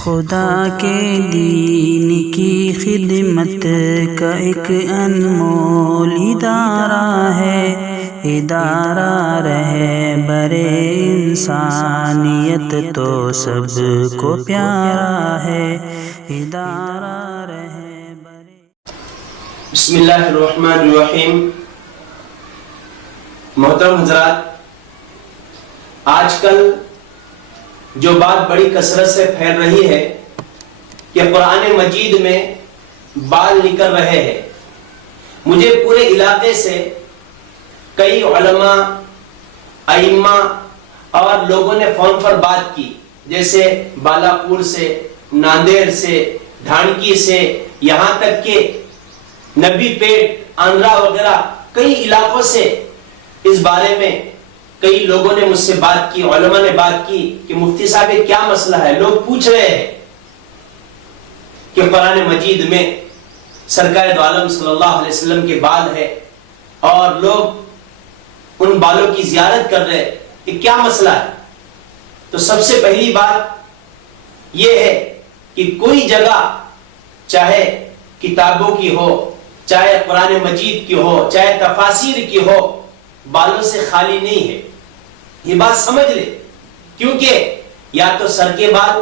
خدا کے دین کی خدمت کا ایک انمول ادارہ ہے، ادارہ رہے برے انسانیت تو سب کو پیارا ہے، ادارہ رہے برے۔ بسم اللہ الرحمن الرحیم۔ محترم حضرات، آج کل جو بات بڑی کثرت سے پھیل رہی ہے کہ قرآن مجید میں بال نکل رہے ہیں، مجھے پورے علاقے سے کئی علماء، ائمہ اور لوگوں نے فون پر بات کی، جیسے بالاپور سے، ناندیڑ سے، ڈھانکی سے، یہاں تک کہ نبی پیٹ، آندھرا وغیرہ کئی علاقوں سے اس بارے میں کئی لوگوں نے مجھ سے بات کی، علماء نے بات کی کہ مفتی صاحب یہ کیا مسئلہ ہے۔ لوگ پوچھ رہے ہیں کہ قرآن مجید میں سرکار دو عالم صلی اللہ علیہ وسلم کے بال ہے اور لوگ ان بالوں کی زیارت کر رہے ہیں، کہ کیا مسئلہ ہے؟ تو سب سے پہلی بات یہ ہے کہ کوئی جگہ چاہے کتابوں کی ہو، چاہے قرآن مجید کی ہو، چاہے تفاسیر کی ہو، بالوں سے خالی نہیں ہے۔ یہ بات سمجھ لے، کیونکہ یا تو سر کے بال،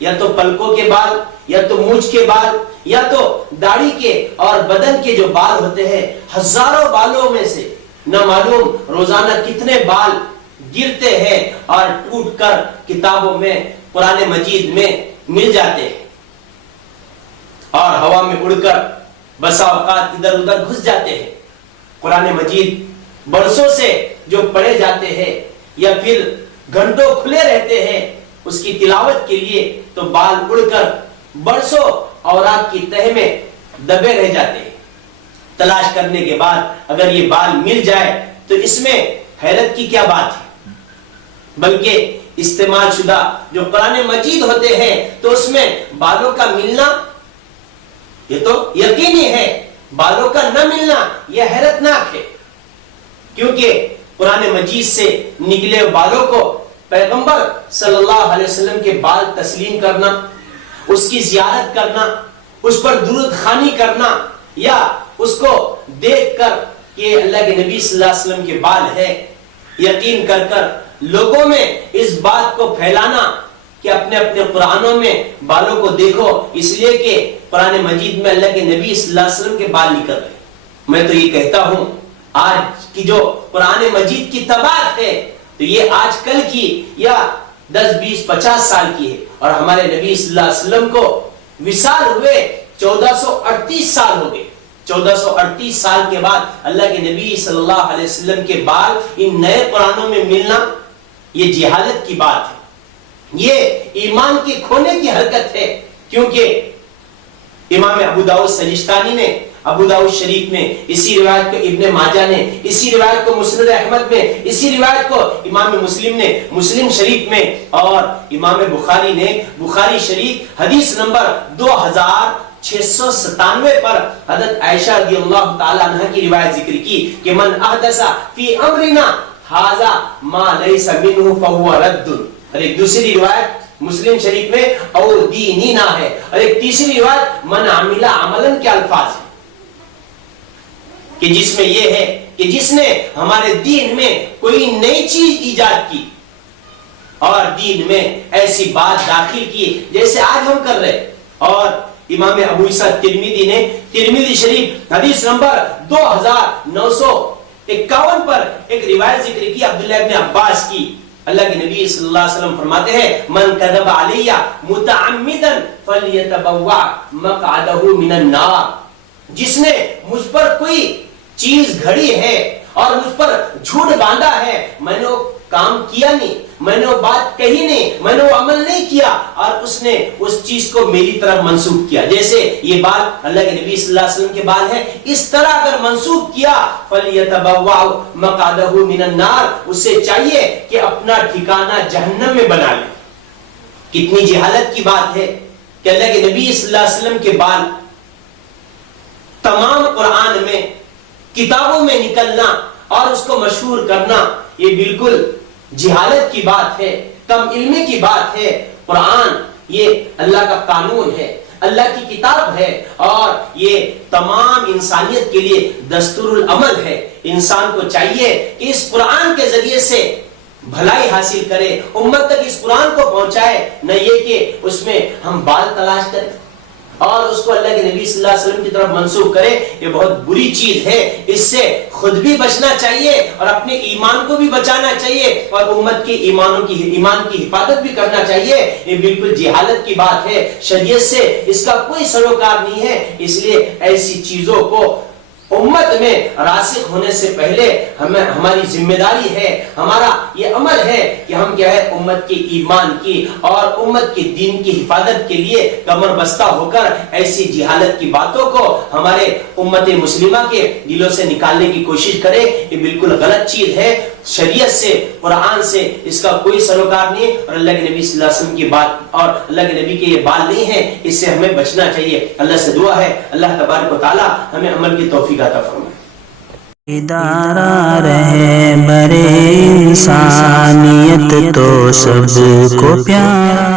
یا تو پلکوں کے بال، یا تو مونچھ کے بال، یا تو داڑھی کے اور بدن کے جو بال ہوتے ہیں، ہزاروں بالوں میں سے نہ معلوم روزانہ کتنے بال گرتے ہیں اور ٹوٹ کر کتابوں میں، قرآن مجید میں مل جاتے ہیں اور ہوا میں اڑ کر بسا اوقات ادھر ادھر گھس جاتے ہیں۔ قرآن مجید برسوں سے جو پڑھے جاتے ہیں یا پھر گھنٹوں کھلے رہتے ہیں اس کی تلاوت کے لیے، تو بال اڑ کر برسوں اوراق کی تہ میں دبے رہ جاتے ہیں۔ تلاش کرنے کے بعد اگر یہ بال مل جائے تو اس میں حیرت کی کیا بات ہے، بلکہ استعمال شدہ جو قرآن مجید ہوتے ہیں تو اس میں بالوں کا ملنا یہ تو یقینی ہے، بالوں کا نہ ملنا یہ حیرت ناک ہے، کیونکہ قرآن مجید سے نکلے بالوں کو پیغمبر صلی اللہ علیہ وسلم کے بال تسلیم کرنا، اس کی زیارت کرنا، اس پر درود خوانی کرنا، یا اس کو دیکھ کر کہ اللہ کے نبی صلی اللہ علیہ وسلم کے بال ہے، یقین کر کر لوگوں میں اس بات کو پھیلانا کہ اپنے اپنے قرآنوں میں بالوں کو دیکھو، اس لیے کہ قرآن مجید میں اللہ کے نبی صلی اللہ علیہ وسلم کے بال نکل رہے۔ میں تو یہ کہتا ہوں آج کی جو قرآن مجید کی طباعت ہے تو یہ آج کل کی یا 10 20 50 سال کی ہے، اور ہمارے نبی صلی اللہ علیہ وسلم کو وصال ہوئے 1438 سال ہو گئے۔ 1438 سال کے بعد اللہ کے نبی صلی اللہ علیہ وسلم کے بال ان نئے قرآنوں میں ملنا یہ جہالت کی بات ہے، یہ ایمان کے کھونے کی حرکت ہے، کیونکہ امام ابو داؤد سجستانی نے ابو داؤد شریف میں، اسی روایت کو ابن ماجہ نے، اسی روایت کو مسند احمد میں، اسی روایت کو امام مسلم نے مسلم شریف میں، اور امام بخاری نے بخاری شریف حدیث نمبر 2697 پر حضرت عائشہ رضی اللہ تعالی عنہ کی روایت ذکر کی کہ من احدث فی امرنا ھذا ما لیس منہ فہو رد، اور ایک دوسری روایت مسلم شریف میں اور دینینا ہے، اور ایک تیسری روایت من عمل عملا کے الفاظ ہیں، کہ جس میں یہ ہے کہ جس نے ہمارے دین میں کوئی نئی چیز ایجاد کی اور دین میں ایسی بات داخل کی جیسے آج ہم کر رہے۔ اور امام ابو عیسیٰ ترمذی نے ترمذی شریف حدیث نمبر 2951 پر ایک روایت ذکر کی عبداللہ ابن عباس کی۔ اللہ کے نبی صلی اللہ علیہ وسلم فرماتے ہیں من کذب علی متعمدا فلیتبوأ مقعدہ من النار، جس نے مجھ پر کوئی چیز گھڑی ہے اور مجھ پر جھوٹ باندھا ہے، میں نے وہ کام کیا نہیں، میں نے وہ بات کہی نہیں، میں نے وہ عمل نہیں کیا، اور اس نے اس چیز کو میری طرف منسوخ کیا، جیسے یہ بات اللہ کے نبی صلی اللہ علیہ وسلم کے بال ہے، اس طرح اگر منسوخ کیا فَلْيَتَبَوَّعُ مَقْعَدَهُ مِنَ النَّارِ، اسے چاہیے کہ اپنا ٹھکانہ جہنم میں بنا لے۔ کتنی جہالت کی بات ہے کہ اللہ کے نبی صلی اللہ علیہ وسلم کے بال تمام قرآن میں کتابوں میں نکلنا اور اس کو مشہور کرنا یہ بالکل جہالت کی بات ہے، کم علمی کی بات ہے۔ قرآن یہ اللہ کا قانون ہے، اللہ کی کتاب ہے، اور یہ تمام انسانیت کے لیے دستور العمل ہے۔ انسان کو چاہیے کہ اس قرآن کے ذریعے سے بھلائی حاصل کرے، امت تک اس قرآن کو پہنچائے، نہ یہ کہ اس میں ہم بال تلاش کریں اور اس کو اللہ کے نبی صلی اللہ علیہ وسلم کی طرف منسوخ کرے۔ یہ بہت بری چیز ہے، اس سے خود بھی بچنا چاہیے اور اپنے ایمان کو بھی بچانا چاہیے اور امت کے ایمان کی حفاظت بھی کرنا چاہیے۔ یہ بالکل جہالت کی بات ہے، شریعت سے اس کا کوئی سروکار نہیں ہے۔ اس لیے ایسی چیزوں کو امت میں راسخ ہونے سے پہلے ہماری ذمہ داری ہے، ہمارا یہ عمل ہے کہ ہم کیا ہے، امت کے ایمان کی اور امت کے دین کی حفاظت کے لیے کمر بستہ ہو کر ایسی جہالت کی باتوں کو ہمارے امت مسلمہ کے دلوں سے نکالنے کی کوشش کرے۔ یہ بالکل غلط چیز ہے، شریعت سے، قرآن سے اس کا کوئی سروکار نہیں، اور اللہ کے نبی صلی اللہ علیہ وسلم کی بات اور اللہ کے نبی کے یہ بال نہیں ہے، اس سے ہمیں بچنا چاہیے۔ اللہ سے دعا ہے اللہ تبارک و تعالی ہمیں عمل کی توفیق عطا فرمائے۔ ادارہ رہبر انسانیت تو سب کو پیارا